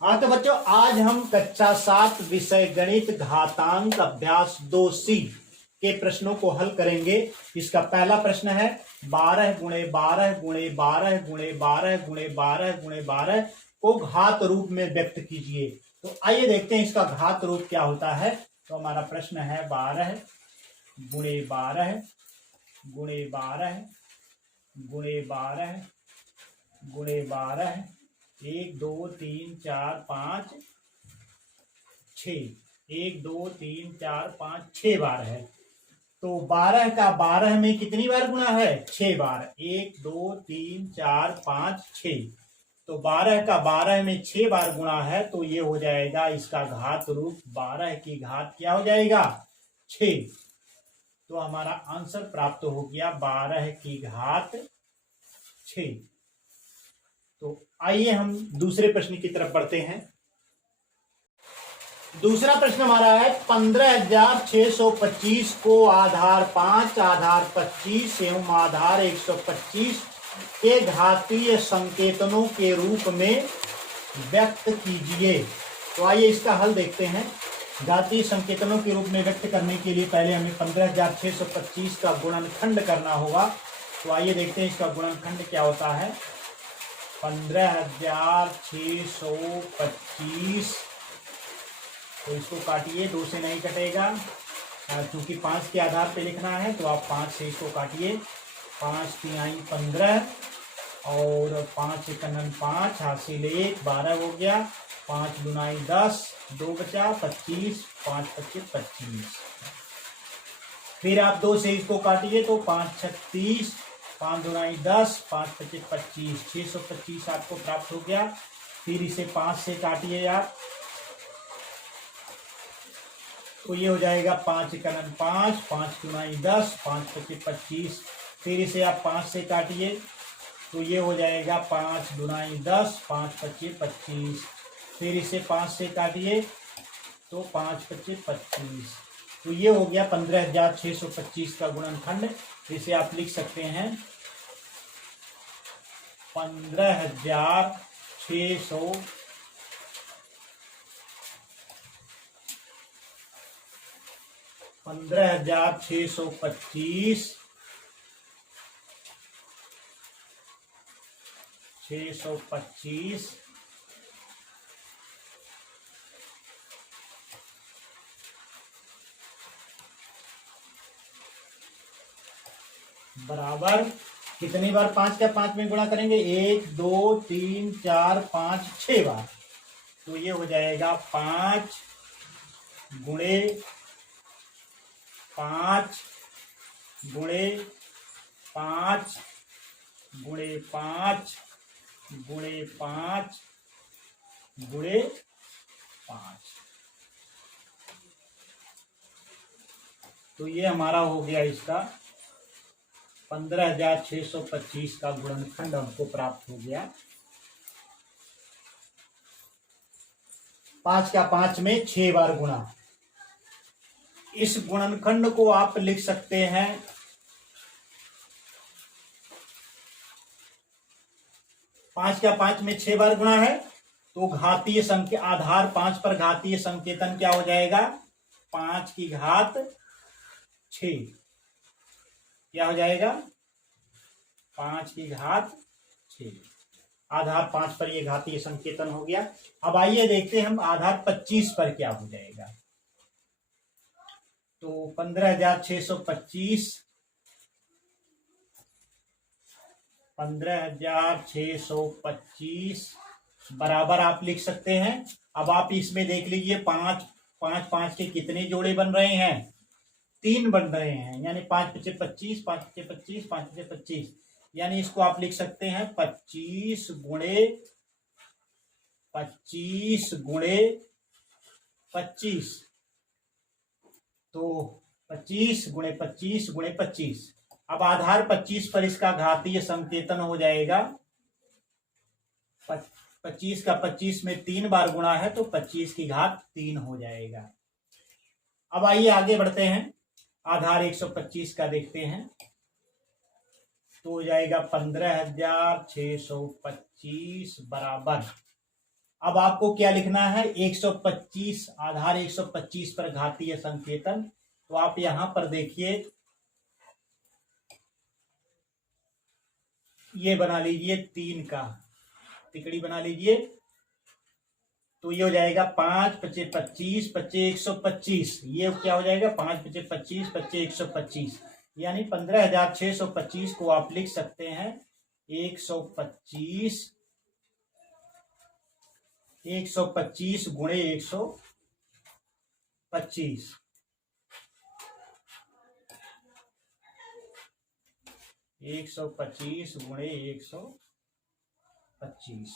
हाँ तो बच्चों, आज हम कक्षा 7 विषय गणित घातांक अभ्यास 2C के प्रश्नों को हल करेंगे। इसका पहला प्रश्न है 12 गुणे 12 गुणे 12 गुणे 12 गुणे 12 गुणे 12 को घात रूप में व्यक्त कीजिए। तो आइए देखते हैं इसका घात रूप क्या होता है। तो हमारा प्रश्न है 12 गुणे 12 गुणे 12 गुणे 12 गुणे 12 1 2 3 4 5 6 1 2 3 4 5 6 बार है। तो 12 का 12 में कितनी बार गुणा है? 6 बार। 1 2 3 4 5 6। तो 12 का 12 में 6 बार गुणा है, तो ये हो जाएगा इसका घात रूप 12 की घात क्या हो जाएगा? 6। तो हमारा आंसर प्राप्त हो गया 12 की घात 6। तो आइए हम दूसरे प्रश्न की तरफ बढ़ते हैं। दूसरा प्रश्न हमारा है 15,625 को आधार 5, आधार 25 एवं आधार 125 के घातीय संकेतनों के रूप में व्यक्त कीजिए। तो आइए इसका हल देखते हैं। घातीय संकेतनों के रूप में व्यक्त करने के लिए पहले हमें 15,625 का गुणनखंड करना होगा। तो आइए देखते हैं इसका गुणनखंड क्या होता है। 15,625, तो इसको काटिए, 2 से नहीं कटेगा क्योंकि 5 के आधार पे लिखना है, तो आप 5 से इसको काटिए। 5 3 15 और 5 1 5, हासिल 1 12 हो गया। 5 दूनाई 10, 2 बचा 25, 5 25 25। फिर आप 2 से इसको काटिए, तो 5 36, 5 दूनाई 10, 5 25 25, 625 आपको प्राप्त हो गया। फिर इसे 5 से काटिए आप, तो ये हो जाएगा 5 1 5, 5 दूनाई 10, 5 25 25। फिर इसे आप 5 से काटिए, तो ये हो जाएगा 5 दूनाई 10, 5 25 25। फिर इसे 5 से काटिए, तो 5 25 25। तो ये हो गया 15,625 का गुणनखंड। इसे आप लिख सकते हैं 15,625 625 बराबर कितनी बार 5 का 5 में गुणा करेंगे? 1 2 3 4 5 6 बार। तो ये हो जाएगा 5 गुणे 5 गुणे 5 गुणे 5 गुणे 5 गुणे 5। तो ये हमारा हो गया इसका 15,625 का गुणनखंड हमको प्राप्त हो गया। 5 का 5 में 6 बार गुणा। इस गुणनखंड को आप लिख सकते हैं 5 का 5 में 6 बार गुणा है, तो घातीय संख्या आधार 5 पर घातीय संकेतन क्या हो जाएगा? 5 की घात 6। क्या हो जाएगा? 5 की घात 6। आधार 5 पर यह घातीय संकेतन हो गया। अब आइए देखते हैं हम आधार 25 पर क्या हो जाएगा। तो 15,625 बराबर आप लिख सकते हैं। अब आप इसमें देख लीजिए 5 5 5 के कितने जोड़े बन रहे हैं? 3 बन रहे हैं, यानी 5 25 25, 5 25 25, 5 25 25। यानी इसको आप लिख सकते हैं 25 गुणे 25 गुणे 25। तो 25 गुणे 25 गुणे 25। अब आधार 25 पर इसका घातीय संकेतन हो जाएगा 25 का 25 में 3 बार गुणा है, तो 25 की घात 3 हो जाएगा। अब आइए आगे बढ़ते हैं। आधार 125 का देखते हैं। तो हो जाएगा 15,625 बराबर अब आपको क्या लिखना है, 125 आधार 125 पर घातीय संकेतन। तो आप यहां पर देखिए, ये बना लीजिए 3 का तिकड़ी बना लीजिए। तो ये हो जाएगा 5 पचे 25 पचे 125, ये क्या हो जाएगा 5 पचे 25 पचे 125, यानी 15,625 को आप लिख सकते हैं 125 गुणे 125, 125 गुणे 125,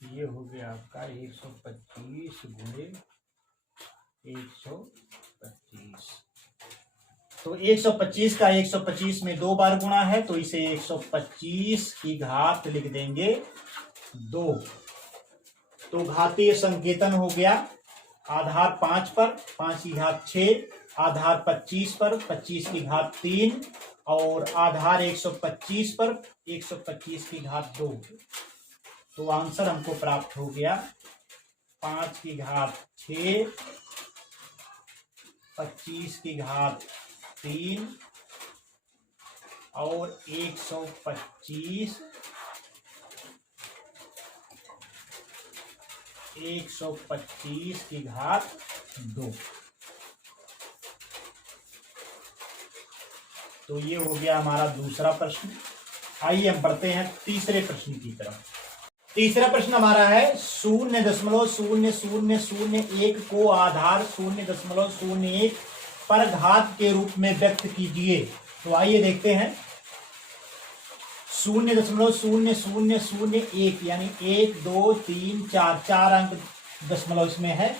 ये हो गया आपका 125 गुणे 125। तो 125 का 125 में 2 बार गुणा है, तो इसे 125 की घात लिख देंगे 2। तो घातीय संकेतन हो गया आधार 5 पर 5 की घात 6, आधार 25 पर 25 की घात 3 और आधार 125 पर 125 की घात 2। तो आंसर हमको प्राप्त हो गया 5 की घात 6, 25 की घात 3 और 125 की घात 2। तो ये हो गया हमारा दूसरा प्रश्न। आइए हम बढ़ते हैं तीसरे प्रश्न की तरफ। तीसरा प्रश्न हमारा है 0.0001 को आधार 0.01 पर घात के रूप में व्यक्त कीजिए। तो आइए देखते हैं 0.0001 यानी 1 2 3 4 अंक दशमलव इसमें है।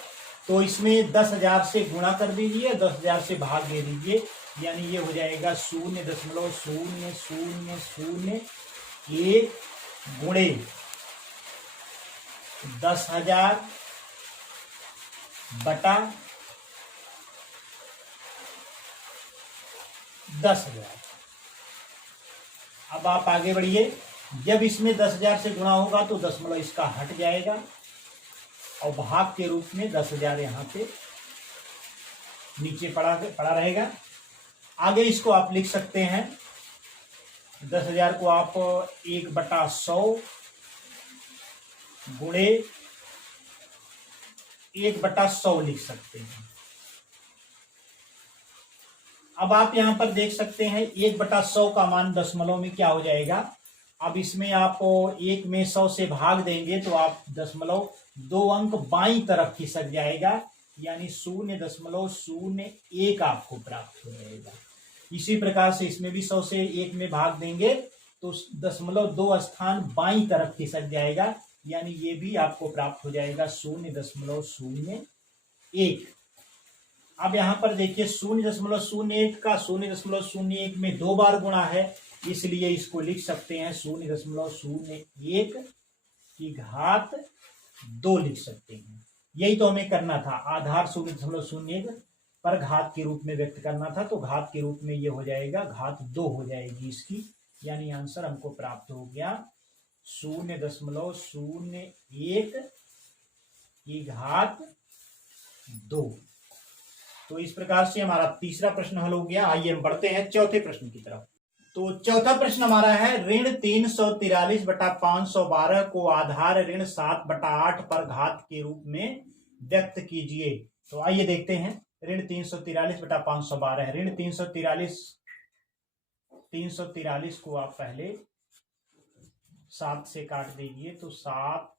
तो इसमें 10,000 से गुणा कर दीजिए, 10,000 से भाग दे दीजिए, यानी ये हो जाएगा 0.0001 गुणे 10,000 बटा 10,000। अब आप आगे बढ़िए, जब इसमें 10,000 से गुणा होगा तो दशमलव इसका हट जाएगा और भाग के रूप में 10,000 यहां पे नीचे पड़ा रहेगा। आगे इसको आप लिख सकते हैं 10,000 को आप 1/100 गुणे 1/100 लिख सकते हैं। अब आप यहां पर देख सकते हैं 1/100 का मान दशमलव में क्या हो जाएगा। अब इसमें आप 1 में 100 से भाग देंगे तो आप दशमलव 2 अंक बाईं तरफ खिसक जाएगा, यानी 0.01 आपको प्राप्त हो जाएगा। इसी प्रकार से इसमें भी 100 से 1 में भाग देंगे तो दशमलव 2 स्थान बाईं तरफ खिसक जाएगा, यानी ये भी आपको प्राप्त हो जाएगा 0.01। अब यहां पर देखिए 0.01 का 0.01 में 2 बार गुणा है, इसलिए इसको लिख सकते हैं 0.01 की घात 2 लिख सकते हैं। यही तो हमें करना था, आधार 0.01 पर घात के रूप में व्यक्त करना था, तो घात के रूप में ये हो जाएगा घात 2 हो जाएगी इसकी, यानी आंसर हमको प्राप्त हो गया 0.01 की घात 2। तो इस प्रकार से हमारा तीसरा प्रश्न हल हो गया। आइए हम बढ़ते हैं चौथे प्रश्न की तरफ। तो चौथा प्रश्न हमारा है ऋण 343/512 को आधार ऋण 7/8 पर घात के रूप में व्यक्त कीजिए। तो आइए देखते हैं ऋण 343/512 है। ऋण 343 को आप पहले 7 से काट दीजिए, तो 7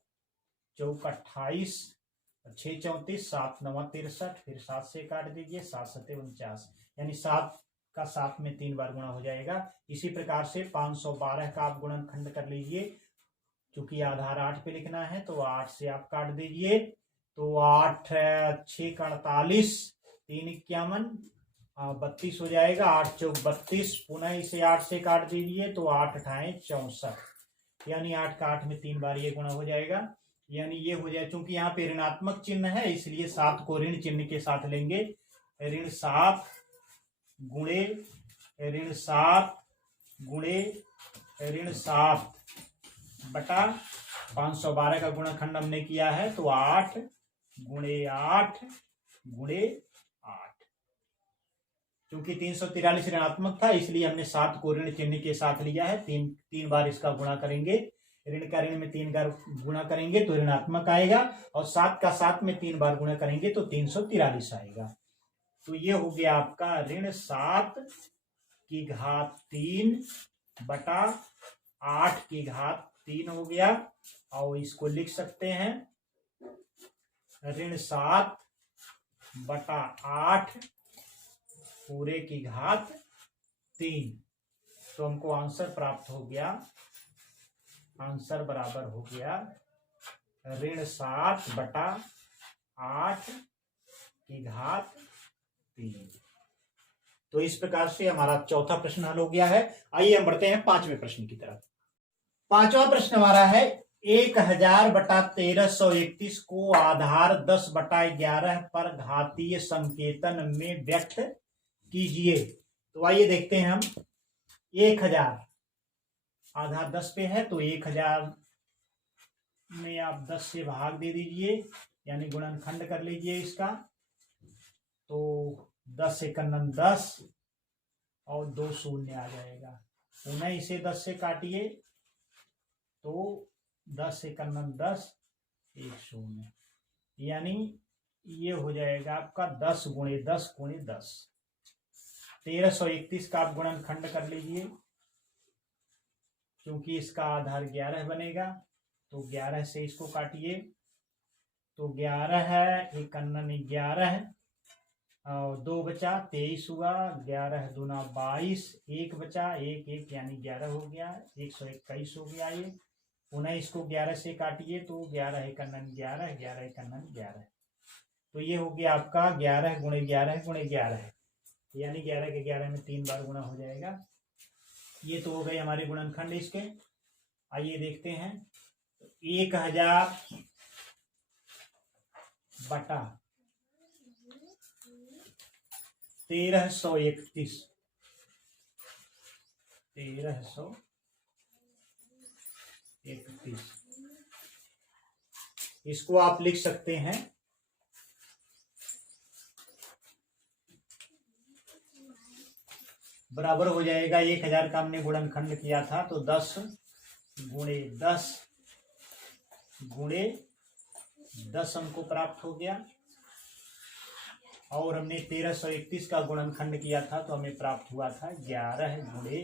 चौक 28, 6 34, 7 9 63, फिर 7 से काट दीजिए, 7 7 49, यानी 7 का 7 में 3 बार गुणा हो जाएगा। इसी प्रकार से 512 का आप गुणनखंड कर लीजिए, क्योंकि आधार 8 पे लिखना है, तो 8 से आप काट दीजिए, तो 8 6 48, 3 51, 32 हो जाएगा। 8 चौक 32, पुनः इसे 8 से काट दीजिए, तो 8 8 64, यानी 8 का 8 में 3 बार ये गुणा हो जाएगा, यानी ये हो जाए। चूंकि यहाँ पे ऋणात्मक चिन्ह है, इसलिए 7 को ऋण चिन्ह के साथ लेंगे। ऋण 7 गुणे ऋण 7 बटा 512 का गुणनखंड हमने किया है तो 8 गुणे 8 गुणे 8। क्योंकि 343 ऋणात्मक था इसलिए हमने 7 को ऋण चिन्ह के साथ लिया है। तीन बार इसका गुणा करेंगे, ऋण का ऋण में 3 बार गुणा करेंगे तो ऋणात्मक आएगा और 7 का 7 में 3 बार गुणा करेंगे तो 343 आएगा। तो ये हो गया आपका ऋण 7 की घात 3 बटा 8 की घात 3 हो गया। और इसको लिख सकते हैं ऋण 7 बटा 8 पूरे की घात 3। तो हमको आंसर प्राप्त हो गया, आंसर बराबर हो गया ऋण 7 बटा 8 की घात 3। तो इस प्रकार से हमारा चौथा प्रश्न हल हो गया है। आइए हम बढ़ते हैं पांचवें प्रश्न की तरफ। पांचवा प्रश्न हमारा है 1000 बटा 1331 को आधार 10 बटा 11 पर घातीय संकेतन में व्यक्त कीजिए। तो आइए देखते हैं हम 1000 आधार 10 पे है तो 1000 में आप 10 से भाग दे दीजिए यानी गुणनखंड कर लीजिए इसका। तो 10 से 10 और 2 शून्य आ जाएगा। पुनः इसे 10 से काटिए तो 10 से 10 1 शून्य यानी ये हो जाएगा आपका 10 गुणे 10 गुणे 10। 1331 का आप गुणनखंड कर लीजिए क्योंकि इसका आधार 11 बनेगा तो 11 से इसको काटिए तो 11 है 1 11 और 2 बचा 23 हुआ, 11 दूना 22, 1 बचा 1 1 यानी 11 हो गया, 121 हो गया। ये पुनः इसको 11 से काटिए तो 11 1 11 11 1 11। तो ये हो गया आपका 11 गुणे 11 गुणे 11 यानी 11 के 11 में 3 बार गुणा हो जाएगा। ये तो हो गए हमारे गुणनखंड इसके। आइए देखते हैं 1000 बटा 1331 इसको आप लिख सकते हैं बराबर हो जाएगा 1000 का हमने गुणनखंड किया था तो 10 गुणे 10 गुणे 10 हमको प्राप्त हो गया। और हमने 1331 का गुणनखंड किया था तो हमें प्राप्त हुआ था 11 गुणे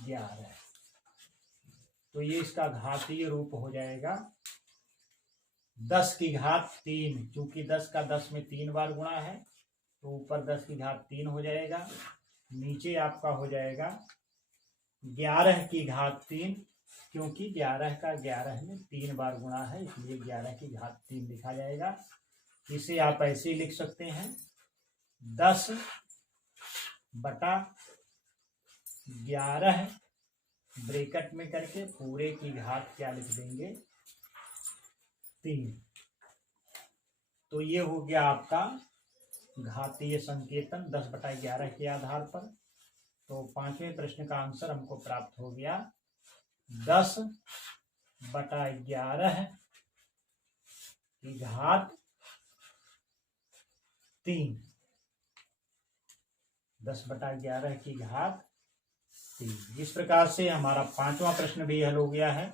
11। तो ये इसका घातीय रूप हो जाएगा 10 की घात 3। क्योंकि 10 का 10 में 3 बार गुणा है तो ऊपर 10 की घात 3 हो जाएगा, नीचे आपका हो जाएगा 11 की घात 3 क्योंकि 11 का 11 में 3 बार गुणा है इसलिए 11 की घात 3 लिखा जाएगा। इसे आप ऐसे ही लिख सकते हैं 10 बटा 11 ब्रैकेट में करके पूरे की घात क्या लिख देंगे 3। तो ये हो गया आपका घातीय संकेतन 10 बटा 11 के आधार पर। तो पांचवें प्रश्न का आंसर हमको प्राप्त हो गया 10 बटा 11 की घात 3। 10 बटा 11 की घात 3। इस प्रकार से हमारा पांचवा प्रश्न भी हल हो गया है।